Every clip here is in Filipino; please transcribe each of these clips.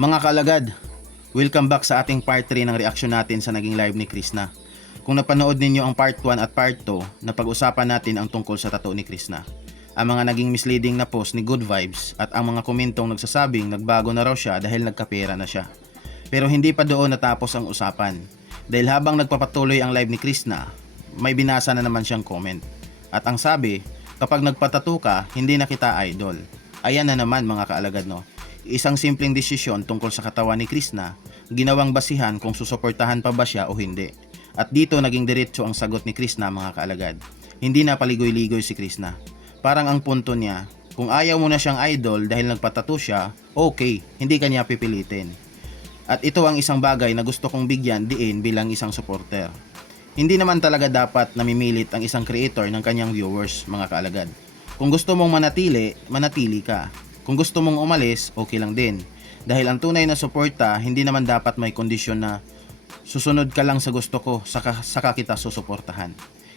Mga kaalagad, welcome back sa ating part 3 ng reaksyon natin sa naging live ni Krishna. Kung napanood ninyo ang part 1 at part 2, napag-usapan natin ang tungkol sa tattoo ni Krishna, ang mga naging misleading na post ni Good Vibes at ang mga komentong nagsasabing nagbago na raw siya dahil nagkapera na siya. Pero hindi pa doon natapos ang usapan, dahil habang nagpapatuloy ang live ni Krishna, may binasa na naman siyang comment. At ang sabi, kapag nagpatattoo ka, hindi na kita idol. Ayan na naman mga kaalagad, no? Isang simpleng desisyon tungkol sa katawan ni Krishna, ginawang basihan kung susuportahan pa ba siya o hindi. At dito naging diretso ang sagot ni Krishna mga kaalagad. Hindi na paligoy-ligoy si Krishna. Parang ang punto niya, kung ayaw mo na siyang idol dahil nagpatattoo siya, okay, hindi kanya pipilitin. At ito ang isang bagay na gusto kong bigyan diin bilang isang supporter. Hindi naman talaga dapat namimilit ang isang creator ng kanyang viewers mga kaalagad. Kung gusto mong manatili, manatili ka. Kung gusto mong umalis, okay lang din. Dahil ang tunay na suporta, hindi naman dapat may kondisyon na susunod ka lang sa gusto ko, saka kita susuportahan.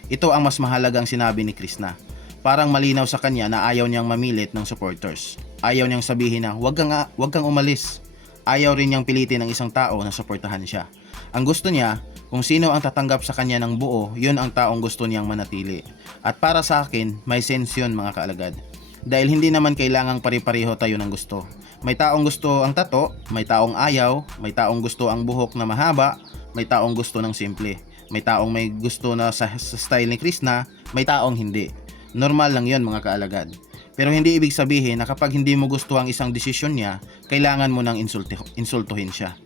Ito ang mas mahalagang sinabi ni Krishna. Parang malinaw sa kanya na ayaw niyang mamilit ng supporters. Ayaw niyang sabihin na wag kang umalis. Ayaw rin niyang pilitin ng isang tao na suportahan siya. Ang gusto niya, kung sino ang tatanggap sa kanya ng buo, yun ang taong gusto niyang manatili. At para sa akin, may sense yun mga kaalagad. Dahil hindi naman kailangang pare-pareho tayo ng gusto. May taong gusto ang tato, may taong ayaw, may taong gusto ang buhok na mahaba, may taong gusto ng simple. May taong may gusto na sa style ni Krishna, may taong hindi. Normal lang yon mga kaalagad. Pero hindi ibig sabihin na kapag hindi mo gusto ang isang desisyon niya, kailangan mo nang insultuhin siya.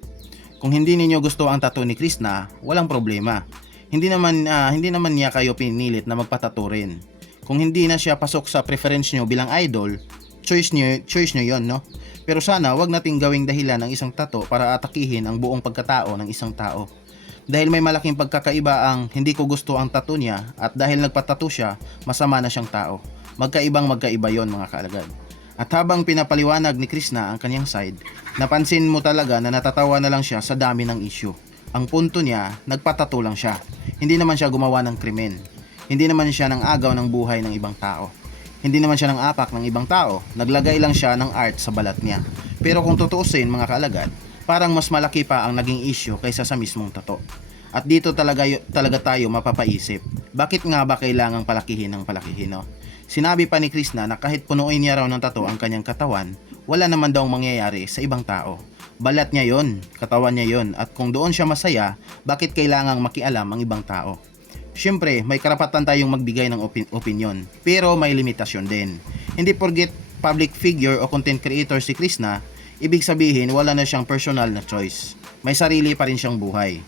Kung hindi ninyo gusto ang tattoo ni Krishna, walang problema. Hindi naman niya kayo pinilit na magpatato rin. Kung hindi na siya pasok sa preference nyo bilang idol, choice nyo yon, no? Pero sana wag nating gawing dahilan ang isang tattoo para atakihin ang buong pagkatao ng isang tao. Dahil may malaking pagkakaiba ang hindi ko gusto ang tattoo niya at dahil nagpatattoo siya, masama na siyang tao. Magkaiba yon mga kaalagad. At habang pinapaliwanag ni Krishna ang kanyang side, napansin mo talaga na natatawa na lang siya sa dami ng issue. Ang punto niya, nagpatattoo lang siya. Hindi naman siya gumawa ng krimen. Hindi naman siya ng agaw ng buhay ng ibang tao. Hindi naman siya ng apak ng ibang tao. Naglagay lang siya ng art sa balat niya. Pero kung tutuusin mga kaalagad, parang mas malaki pa ang naging issue kaysa sa mismong tato. At dito talaga tayo mapapaisip, bakit nga ba kailangang palakihin ng palakihin, no? Sinabi pa ni Krishna na kahit punuin niya raw ng tato ang kanyang katawan, wala naman daw mangyayari sa ibang tao. Balat niya yon, katawan niya yon, at kung doon siya masaya, bakit kailangang makialam ang ibang tao? Siyempre, may karapatan tayong magbigay ng opinion, pero may limitasyon din. Hindi porket public figure o content creator si Krishna, ibig sabihin wala na siyang personal na choice. May sarili pa rin siyang buhay.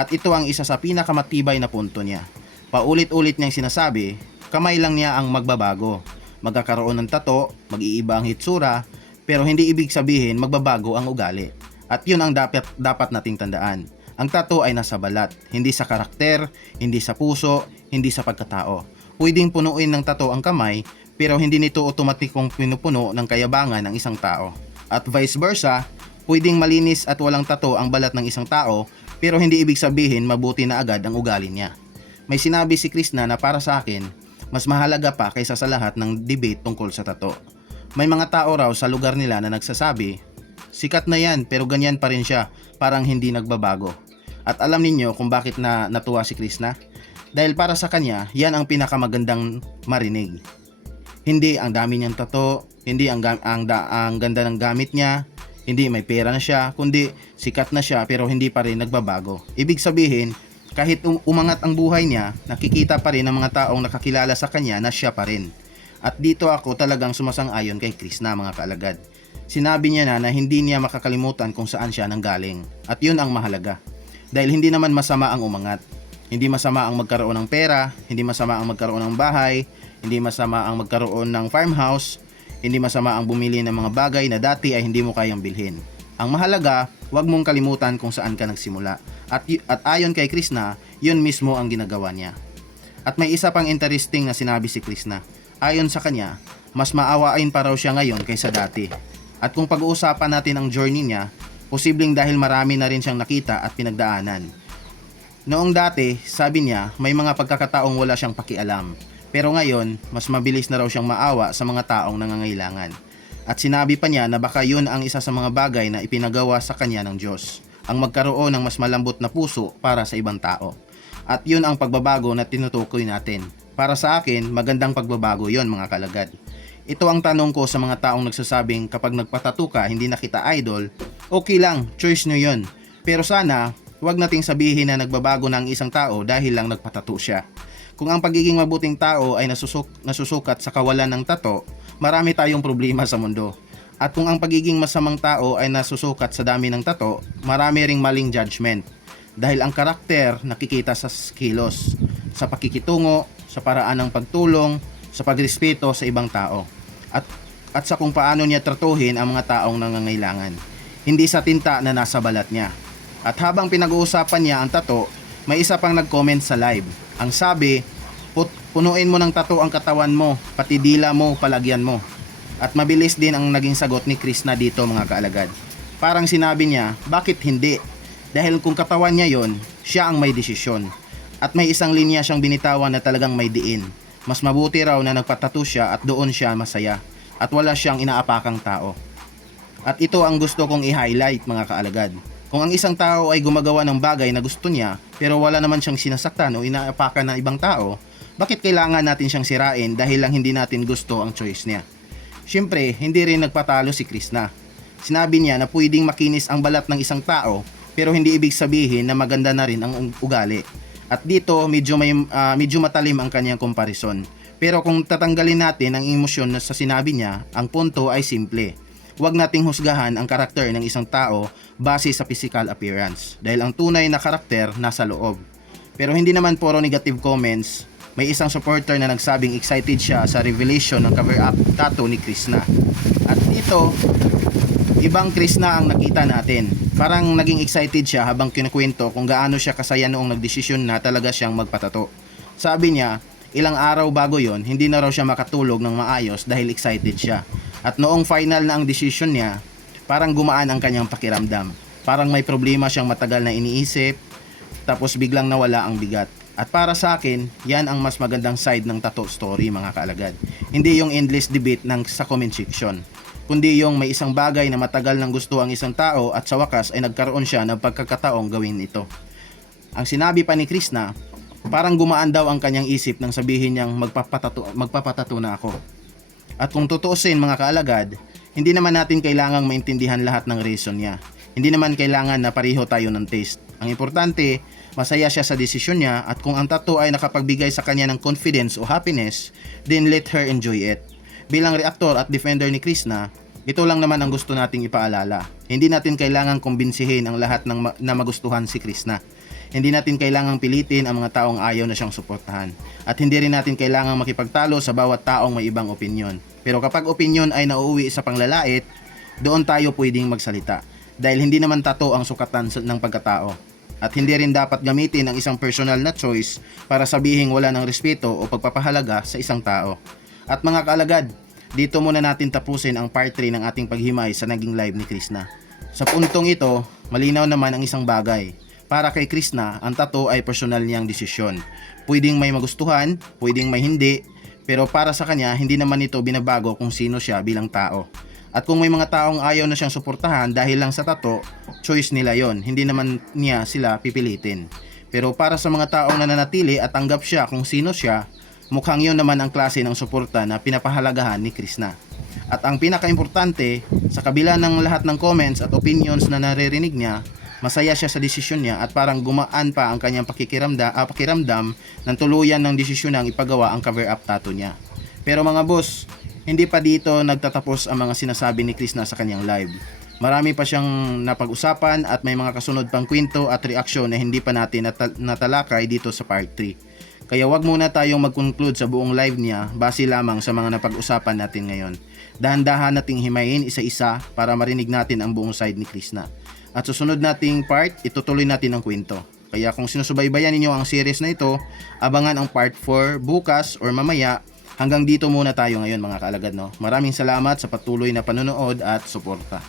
At ito ang isa sa pinakamatibay na punto niya. Paulit-ulit niyang sinasabi, kamay lang niya ang magbabago. Magkakaroon ng tato, mag-iiba ang hitsura, pero hindi ibig sabihin magbabago ang ugali. At yun ang dapat nating tandaan. Ang tattoo ay nasa balat, hindi sa karakter, hindi sa puso, hindi sa pagkatao. Pwedeng punuin ng tattoo ang kamay, pero hindi nito otomatikong pinupuno ng kayabangan ng isang tao. At vice versa, pwedeng malinis at walang tattoo ang balat ng isang tao, pero hindi ibig sabihin mabuti na agad ang ugali niya. May sinabi si Krishna na para sa akin, mas mahalaga pa kaysa sa lahat ng debate tungkol sa tattoo. May mga tao raw sa lugar nila na nagsasabi, sikat na yan pero ganyan pa rin siya, parang hindi nagbabago. At alam ninyo kung bakit natuwa si Krishna? Dahil para sa kanya, yan ang pinakamagandang marinig. Hindi ang dami niyang tattoo, hindi ang ganda ng gamit niya, hindi may pera na siya, kundi sikat na siya pero hindi pa rin nagbabago. Ibig sabihin, kahit umangat ang buhay niya, nakikita pa rin ng mga taong nakakilala sa kanya na siya pa rin. At dito ako talagang sumasang-ayon kay Krishna mga kaalagad. Sinabi niya na hindi niya makakalimutan kung saan siya nanggaling. At yun ang mahalaga. Dahil hindi naman masama ang umangat. Hindi masama ang magkaroon ng pera, hindi masama ang magkaroon ng bahay, hindi masama ang magkaroon ng farmhouse, hindi masama ang bumili ng mga bagay na dati ay hindi mo kayang bilhin. Ang mahalaga, huwag mong kalimutan kung saan ka nagsimula. At ayon kay Krishna, yun mismo ang ginagawa niya. At may isa pang interesting na sinabi si Krishna. Ayon sa kanya, mas maawain pa raw siya ngayon kaysa dati. At kung pag-uusapan natin ang journey niya, posibleng dahil marami na rin siyang nakita at pinagdaanan. Noong dati, sabi niya, may mga pagkakataong wala siyang pakialam. Pero ngayon, mas mabilis na raw siyang maawa sa mga taong nangangailangan. At sinabi pa niya na baka yun ang isa sa mga bagay na ipinagawa sa kanya ng Diyos, ang magkaroon ng mas malambot na puso para sa ibang tao. At yun ang pagbabago na tinutukoy natin. Para sa akin, magandang pagbabago yon mga kalagad. Ito ang tanong ko sa mga taong nagsasabing kapag nagpatattoo ka hindi na kita idol, okay lang, choice nyo yun. Pero sana, huwag nating sabihin na nagbabago na ang isang tao dahil lang nagpatattoo siya. Kung ang pagiging mabuting tao ay nasusukat sa kawalan ng tattoo, marami tayong problema sa mundo. At kung ang pagiging masamang tao ay nasusukat sa dami ng tattoo, marami ring maling judgment. Dahil ang karakter nakikita sa kilos, sa pakikitungo, sa paraan ng pagtulong, sa pagrespeto sa ibang tao. At sa kung paano niya tratuhin ang mga taong nangangailangan. Hindi sa tinta na nasa balat niya. At habang pinag-uusapan niya ang tattoo, may isa pang nag-comment sa live. Ang sabi, punuin mo ng tattoo ang katawan mo, pati dila mo, palagyan mo. At mabilis din ang naging sagot ni Krishna dito mga kaalagad. Parang sinabi niya, bakit hindi? Dahil kung katawan niya yon, siya ang may desisyon. At may isang linya siyang binitawan na talagang may diin. Mas mabuti raw na nagpatattoo siya at doon siya masaya. At wala siyang inaapakang tao. At ito ang gusto kong i-highlight mga kaalagad. Kung ang isang tao ay gumagawa ng bagay na gusto niya pero wala naman siyang sinasaktan o inaapakan ng ibang tao, bakit kailangan natin siyang sirain dahil lang hindi natin gusto ang choice niya? Siyempre, hindi rin nagpatalo si Krishna. Sinabi niya na pwedeng makinis ang balat ng isang tao pero hindi ibig sabihin na maganda na rin ang ugali. At dito medyo matalim ang kanyang comparison. Pero kung tatanggalin natin ang emosyon sa sinabi niya, ang punto ay simple. Huwag nating husgahan ang karakter ng isang tao base sa physical appearance dahil ang tunay na karakter nasa loob. Pero hindi naman puro negative comments. May isang supporter na nagsabing excited siya sa revelation ng cover-up tattoo ni Krishna. At dito, ibang Krishna ang nakita natin. Parang naging excited siya habang kinukwento kung gaano siya kasaya noong nagdesisyon na talaga siyang magpatato. Sabi niya, ilang araw bago yon, hindi na raw siya makatulog ng maayos dahil excited siya. At noong final na ang decision niya, parang gumaan ang kanyang pakiramdam. Parang may problema siyang matagal na iniisip, tapos biglang nawala ang bigat. At para sa akin, yan ang mas magandang side ng tattoo story mga kaalagad. Hindi yung endless debate sa comment section, kundi yung may isang bagay na matagal nang gusto ang isang tao at sa wakas ay nagkaroon siya ng pagkakataong gawin ito. Ang sinabi pa ni Krishna, parang gumaan daw ang kanyang isip nang sabihin niyang magpapatato na ako. At kung tutuusin mga kaalagad, hindi naman natin kailangang maintindihan lahat ng reason niya. Hindi naman kailangan na pareho tayo ng taste. Ang importante, masaya siya sa desisyon niya at kung ang tattoo ay nakapagbigay sa kanya ng confidence o happiness, then let her enjoy it. Bilang reactor at defender ni Krishna, ito lang naman ang gusto nating ipaalala. Hindi natin kailangang kumbinsihin ang lahat na magustuhan si Krishna. Hindi natin kailangang pilitin ang mga taong ayaw na siyang suportahan. At hindi rin natin kailangang makipagtalo sa bawat taong may ibang opinyon. Pero kapag opinyon ay nauuwi sa panglalait, doon tayo pwedeng magsalita. Dahil hindi naman tattoo ang sukatan ng pagkatao. At hindi rin dapat gamitin ang isang personal na choice para sabihing wala ng respeto o pagpapahalaga sa isang tao. At mga kaalagad, dito muna natin tapusin ang part 3 ng ating paghimay sa naging live ni Krishna. Sa puntong ito, malinaw naman ang isang bagay. Para kay Krishna, ang tattoo ay personal niyang desisyon. Pwedeng may magustuhan, pwedeng may hindi, pero para sa kanya, hindi naman ito binabago kung sino siya bilang tao. At kung may mga taong ayaw na siyang suportahan dahil lang sa tattoo, choice nila yon. Hindi naman niya sila pipilitin. Pero para sa mga taong nananatili at tanggap siya kung sino siya, mukhang yun naman ang klase ng suporta na pinapahalagahan ni Krishna. At ang pinakaimportante, sa kabila ng lahat ng comments at opinions na naririnig niya, masaya siya sa desisyon niya at parang gumaan pa ang kanyang pakiramdam ng tuluyan ng desisyon ng ipagawa ang cover-up tattoo niya. Pero mga boss, hindi pa dito nagtatapos ang mga sinasabi ni Krishna sa kanyang live. Marami pa siyang napag-usapan at may mga kasunod pang kwento at reaksyon na hindi pa natin natalakay dito sa part 3. Kaya wag muna tayong mag-conclude sa buong live niya base lamang sa mga napag-usapan natin ngayon. Dahan-dahan nating himayin isa-isa para marinig natin ang buong side ni Krishna. At susunod nating part, itutuloy natin ang kwento. Kaya kung sinusubaybayan ninyo ang series na ito, abangan ang part 4 bukas or mamaya. Hanggang dito muna tayo ngayon mga kaalagad. Maraming salamat sa patuloy na panonood at suporta.